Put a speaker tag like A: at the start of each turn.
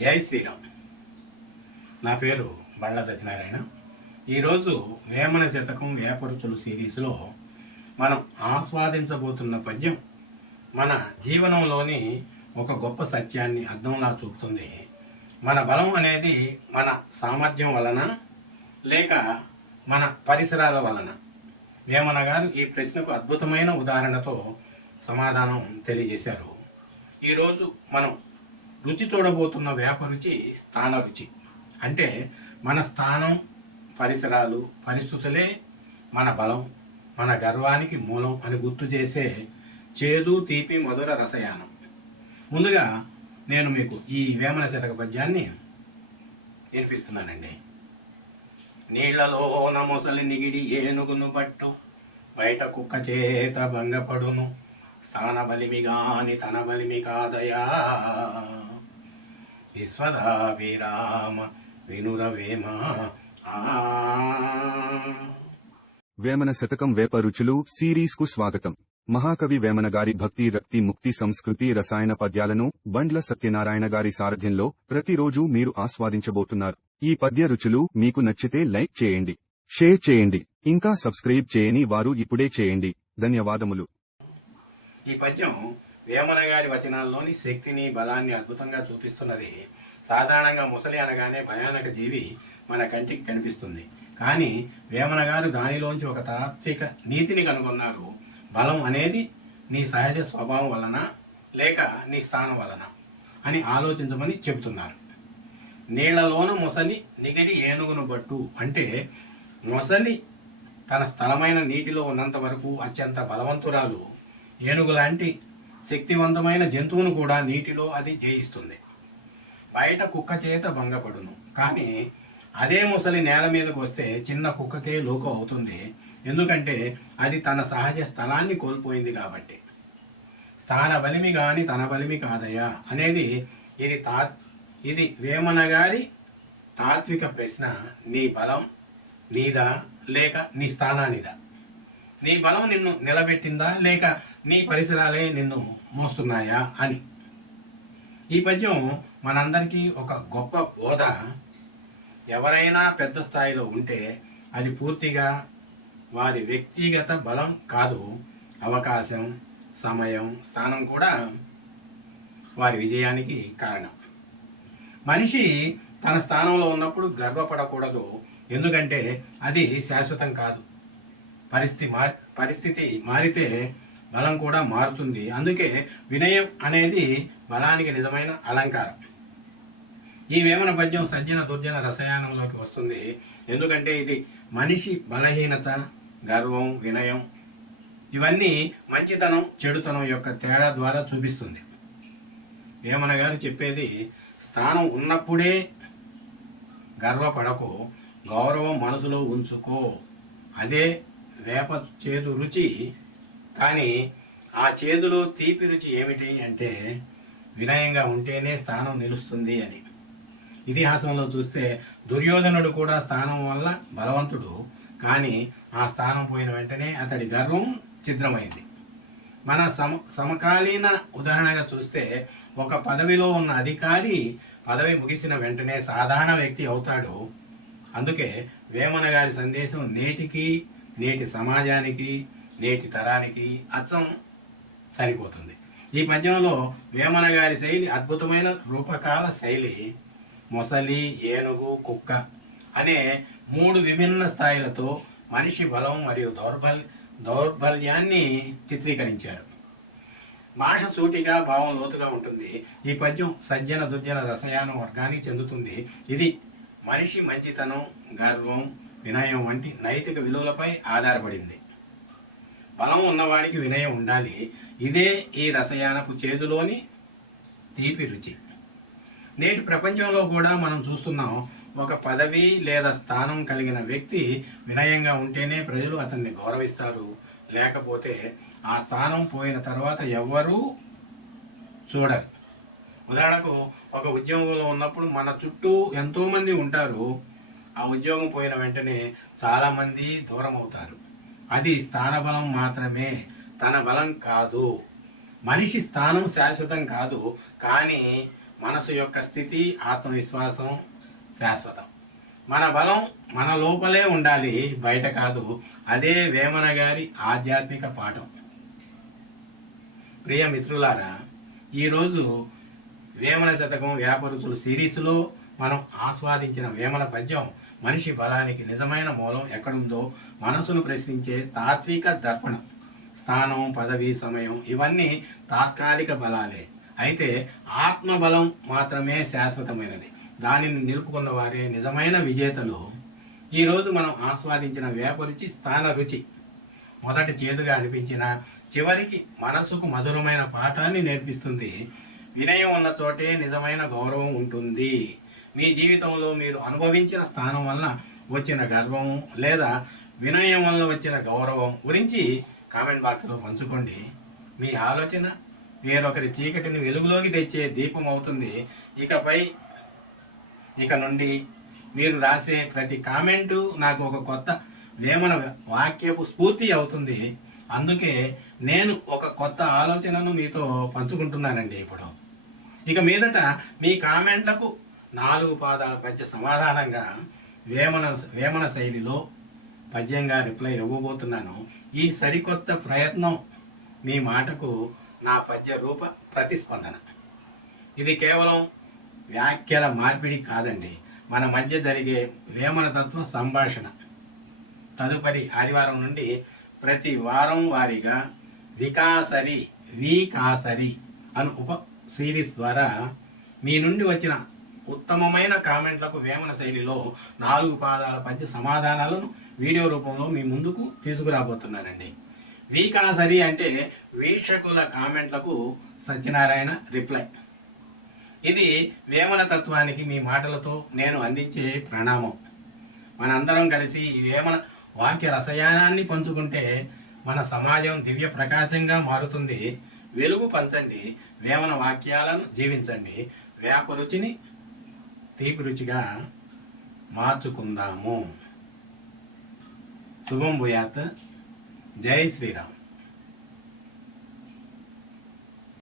A: జై శ్రీరామ్. నా పేరు బళ్ళ సత్యనారాయణ. ఈరోజు వేమన శతకం వేపరుచులు సిరీస్లో మనం ఆస్వాదించబోతున్న పద్యం మన జీవనంలోని ఒక గొప్ప సత్యాన్ని అర్థంలా చూపుతుంది. మన బలం అనేది మన సామర్థ్యం వలన లేక మన పరిసరాల వలన. వేమన గారు ఈ ప్రశ్నకు అద్భుతమైన ఉదాహరణతో సమాధానం తెలియజేశారు. ఈరోజు మనం రుచి చూడబోతున్న వేప రుచి స్థాన రుచి. అంటే మన స్థానం పరిసరాలు పరిస్థితులే మన బలం మన గర్వానికి మూలం అని గుర్తు చేసే చేదు తీపి మధుర రసయానం. ముందుగా నేను మీకు ఈ వేమన శతక పద్యాన్ని వినిపిస్తున్నానండి. నీళ్ళలో మొసలి నిగిడి ఏనుగును పట్టు బయట కుక్క చేత భంగపడును స్థాన బలిమి గాని తన బలిమి కాదయా. విశ్వదాభిరామ వినురవేమ ఆ.
B: వేమన శతకం వేప రుచులు సిరీస్కు స్వాగతం. మహాకవి వేమన గారి భక్తి రక్తి ముక్తి సంస్కృతి రసాయన పద్యాలను బండ్ల సత్యనారాయణ గారి సారథ్యంలో ప్రతిరోజు మీరు ఆస్వాదించబోతున్నారు. ఈ పద్య రుచులు మీకు నచ్చితే లైక్ చేయండి షేర్ చేయండి ఇంకా సబ్స్క్రైబ్ చేయని వారు ఇప్పుడే చేయండి. ధన్యవాదములు.
A: ఈ పద్యం వేమన గారి వచనాల్లోని శక్తిని బలాన్ని అద్భుతంగా చూపిస్తున్నది. సాధారణంగా ముసలి అనగానే భయానక జీవి మన కంటికి కనిపిస్తుంది. కానీ వేమన గారు దానిలోంచి ఒక తాత్విక నీతిని కనుగొన్నారు. బలం అనేది నీ సహజ స్వభావం వలన లేక నీ స్థానం వలన అని ఆలోచించమని చెబుతున్నారు. నీళ్ళలోన మొసలి నిగడి ఏనుగును బట్టు అంటే మొసలి తన స్థలమైన నీటిలో ఉన్నంత వరకు అత్యంత బలవంతురాలు. ఏనుగు లాంటి శక్తివంతమైన జంతువును కూడా నీటిలో అది జయిస్తుంది. బయట కుక్క చేత భంగపడును. కానీ అదే ముసలి నేల మీదకు వస్తే చిన్న కుక్కకే లోకం అవుతుంది. ఎందుకంటే అది తన సహజ స్థలాన్ని కోల్పోయింది కాబట్టి. స్థాన బలిమి కాని తన బలిమి కాదయా అనేది ఇది తా ఇది వేమన గారి తాత్విక ప్రశ్న. నీ బలం నీదా లేక నీ స్థానానిదా? నీ బలం నిన్ను నిలబెట్టిందా? లేక నీ పరిసరాలే నిన్ను మోస్తున్నాయా అని. ఈ పద్యం మనందరికీ ఒక గొప్ప బోధ. ఎవరైనా పెద్ద స్థాయిలో ఉంటే అది పూర్తిగా వారి వ్యక్తిగత బలం కాదు. అవకాశం సమయం స్థానం కూడా వారి విజయానికి కారణం. మనిషి తన స్థానంలో ఉన్నప్పుడు గర్వపడకూడదు. ఎందుకంటే అది శాశ్వతం కాదు. పరిస్థితి మారి పరిస్థితి మారితే బలం కూడా మారుతుంది. అందుకే వినయం అనేది బలానికి నిజమైన అలంకారం. ఈ వేమన పద్యం సజ్జన దుర్జన రసాయనంలోకి వస్తుంది. ఎందుకంటే ఇది మనిషి బలహీనత గర్వం వినయం ఇవన్నీ మంచితనం చెడుతనం యొక్క తేడా ద్వారా చూపిస్తుంది. వేమన గారు చెప్పేది స్థానం ఉన్నప్పుడే గర్వపడకు గౌరవం మనసులో ఉంచుకో. అదే వేప చేదు రుచి కానీ ఆ చేదులో తీపి రుచి ఏమిటి అంటే వినయంగా ఉంటేనే స్థానం నిలుస్తుంది అని. ఇతిహాసంలో చూస్తే దుర్యోధనుడు కూడా స్థానం వల్ల బలవంతుడు కానీ ఆ స్థానం పోయిన వెంటనే అతడి గర్వం ఛిద్రమైంది. మన సమ సమకాలీన ఉదాహరణగా చూస్తే ఒక పదవిలో ఉన్న అధికారి పదవి ముగిసిన వెంటనే సాధారణ వ్యక్తి అవుతాడు. అందుకే వేమన గారి సందేశం నేటికి నేటి సమాజానికి నేటి తరానికి అచ్చం సరిపోతుంది. ఈ పద్యంలో వేమన గారి శైలి అద్భుతమైన రూపకాల శైలి మొసలి ఏనుగు కుక్క అనే మూడు విభిన్న స్థాయిలతో మనిషి బలం మరియు దౌర్బల్ దౌర్బల్యాన్ని చిత్రీకరించారు. భాష సూటిగా భావం లోతుగా ఉంటుంది. ఈ పద్యం సజ్జన దుర్జన రసయానం వర్గానికి చెందుతుంది. ఇది మనిషి మంచితనం గర్వం వినయం వంటి నైతిక విలువలపై ఆధారపడింది. బలం ఉన్నవాడికి వినయం ఉండాలి. ఇదే ఈ రసయానపు చేదులోని తీపి రుచి. నేటి ప్రపంచంలో కూడా మనం చూస్తున్నాం ఒక పదవి లేదా స్థానం కలిగిన వ్యక్తి వినయంగా ఉంటేనే ప్రజలు అతన్ని గౌరవిస్తారు. లేకపోతే ఆ స్థానం పోయిన తర్వాత ఎవ్వరూ చూడరు. ఉదాహరణకు ఒక ఉద్యోగంలో ఉన్నప్పుడు మన చుట్టూ ఎంతోమంది ఉంటారు. ఆ ఉద్యోగం పోయిన వెంటనే చాలామంది దూరం అవుతారు అది స్థాన బలం మాత్రమే. తన బలం కాదు. మనిషి స్థానం శాశ్వతం కాదు. కానీ మనసు యొక్క స్థితి ఆత్మవిశ్వాసం శాశ్వతం. మన బలం మన లోపలే ఉండాలి. బయట కాదు. అదే వేమన గారి ఆధ్యాత్మిక పాఠం. ప్రియ మిత్రులారా ఈరోజు వేమన శతకం వ్యాపరుచులు సిరీస్లో మనం ఆస్వాదించిన వేమన పద్యం మనిషి బలానికి నిజమైన మూలం ఎక్కడుందో మనసును ప్రశ్నించే తాత్విక దర్పణం. స్థానం పదవి సమయం ఇవన్నీ తాత్కాలిక బలాలే. అయితే ఆత్మబలం మాత్రమే శాశ్వతమైనది. దానిని నిలుపుకున్న వారే నిజమైన విజేతలు. ఈరోజు మనం ఆస్వాదించిన వేప రుచి స్థాన రుచి. మొదట చేదుగా అనిపించిన చివరికి మనసుకు మధురమైన పాఠాన్ని నేర్పిస్తుంది. వినయం ఉన్న చోటే నిజమైన గౌరవం ఉంటుంది. మీ జీవితంలో మీరు అనుభవించిన స్థానం వలన వచ్చిన గర్వం లేదా వినయం వల్ల వచ్చిన గౌరవం గురించి కామెంట్ బాక్స్లో పంచుకోండి. మీ ఆలోచన వేరొకరి చీకటిని వెలుగులోకి తెచ్చే దీపం అవుతుంది. ఇకపై ఇక నుండి మీరు రాసే ప్రతి కామెంటు నాకు ఒక కొత్త వేమన వాక్యపు స్ఫూర్తి అవుతుంది. అందుకే నేను ఒక కొత్త ఆలోచనను మీతో పంచుకుంటున్నానండి ఇప్పుడు. ఇక మీదట మీ కామెంట్లకు నాలుగు పాదాల పద్య సమాధానంగా వేమన వేమన శైలిలో పద్యంగా రిప్లై ఇవ్వబోతున్నాను. ఈ సరికొత్త ప్రయత్నం మీ మాటకు నా పద్య రూప ప్రతిస్పందన. ఇది కేవలం వ్యాఖ్యల మార్పిడి కాదండి. మన మధ్య జరిగే వేమన తత్వ సంభాషణ. తదుపరి ఆదివారం నుండి ప్రతి వారం వారీగా వికాసరి వికాసరి అను ఉప సిరీస్ ద్వారా మీ నుండి వచ్చిన ఉత్తమమైన కామెంట్లకు వేమన శైలిలో నాలుగు పాదాల పద్య సమాధానాలను వీడియో రూపంలో మీ ముందుకు తీసుకురాబోతున్నానండి. వికాసరి అంటే వీక్షకుల కామెంట్లకు సత్యనారాయణ రిప్లై. ఇది వేమన తత్వానికి మీ మాటలతో నేను అందించే ప్రణామం. మనందరం కలిసి ఈ వేమన వాక్య రసయానాన్ని పంచుకుంటే మన సమాజం దివ్య ప్రకాశంగా మారుతుంది. వెలుగు పంచండి వేమన వాక్యాలను జీవించండి. వేప రుచిని తీపి రుచిగా మార్చుకుందాము. శుభం భూయాత్. జై శ్రీరామ్.